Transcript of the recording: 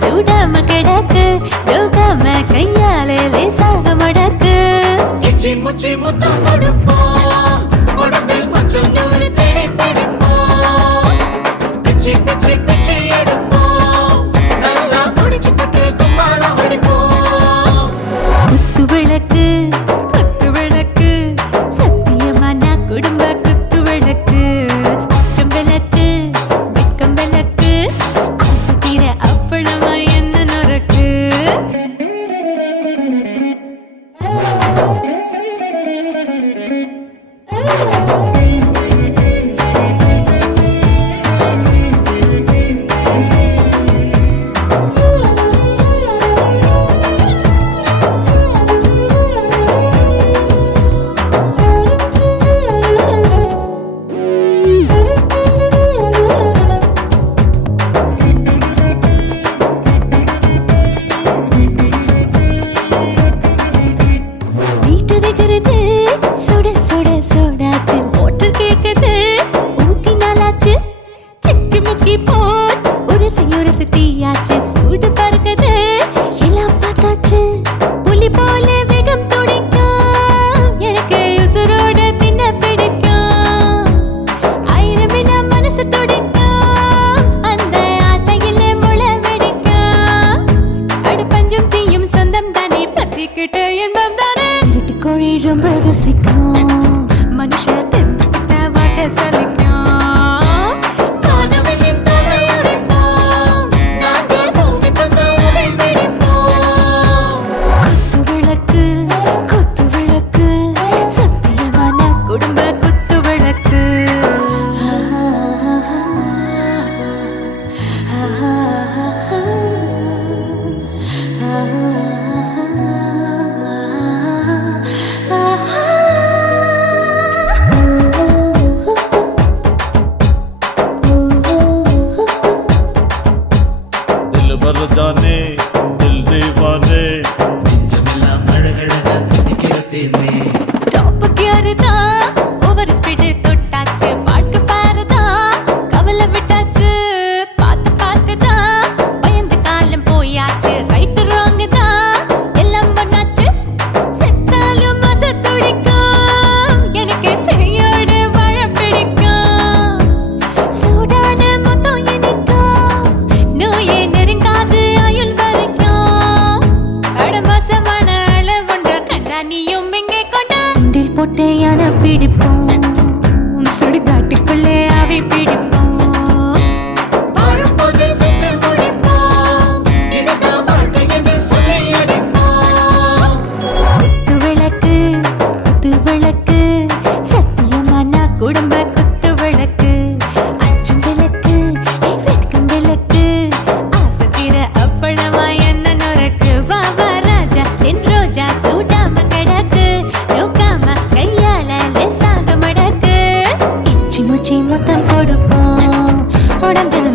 சூடாம கிடக்கு யோகாம கையாலே லேசாக மடக்கு இச்சி முச்சி முத்தம் கொடுப்போம் உடம்பில் கொஞ்சம் நூறு தேடி பிடிப்போம் பிச்சி பிச்சி பிச்சி எடுப்போம் நல்லா குடிச்சு பட்டு கும்பாலம் அடிப்போம் குத்து விளக்கு குத்து விளக்கு சத்தியமான குடும்ப குத்து விளக்கு அச்சம் விளக்கு வெட்கம் விளக்கு ஆசை தீர அப்பளமா என்ன நொறுக்கு சுட சுட சோடாச்சு மோட்டர் கேக்குது ஊத்தி நாளாச்சு சிக்கி முக்கி போல் உரசி தீயாச்சு சூடு பறக்குது எல்லாம் பார்த்தாச்சு புலி போல வேகம் துடிக்கும் எனக்கு உசுரோட தின்ன பிடிக்கும் ஆயிரம் என மனசு துடிக்கும் அந்த ஆசையிலே முளை வெடிக்கும் அடுப்பஞ்சும் தீயும் சொந்தம் தானே பத்திக்கிட்டு என்பம் தானே கோழி ரொம்ப ருசிக்கும் மனுஷ தெரிஞ்சுக்கிட்ட வாக்க சலிக்கும் காணவில்லின் தலை அடிப்போம் நாங்கள் பூமி தந்த உடை பிடிப்போம் குத்து விளக்கு சத்தியமான குடும்ப குத்து விளக்கு भर जाने दिल दीवाने நெஞ்சமெல்லாம் அழகழகா தித்திக்கிறதேனே டாப் கியர் தான் ஓவர் ஸ்பீட் தொட்டாச்சு வாழ்க்கை பாரு தான் கவலை விட்டாச்சு பார்த்து தான் பயந்த காலம் போயாச்சு ரைட் ராங் தான் எல்லாம் பண்ணாச்சு செத்தாலும் மச துடிக்கும் எனக்கு பெரியோடு வாழ பிடிக்கும் சூடான மொத்தம் எனக்கும் நோயே நெருங்காது ஆயுள் வரைக்கும் அடமோசமான அளவுண்ட கண்டா நீயும் இங்கே கொண்டா உண்டில் போட்டு யானை பிடிப்போம் சுடுகாட்டுக்குள்ளே அவை பிடிப்போம் வாழும்போது செத்து முடிப்போம் இதுதான் வாழ்க்கை என்று சொல்லி அடிப்போம் குத்து விளக்கு சத்தியமான குடும்ப குத்து விளக்கு அச்சம் விளக்கு வெட்கம் விளக்கு ஆசை தீர அப்பளமா என்ன நொறுக்கு வா வா ராஜா என் ரோஜா சூடாம கிடக்கு யோகாம கையால லேசாக மடக்கு இச்சி முச்சி மொத்தம் கொடுப்போம் உடம்பில்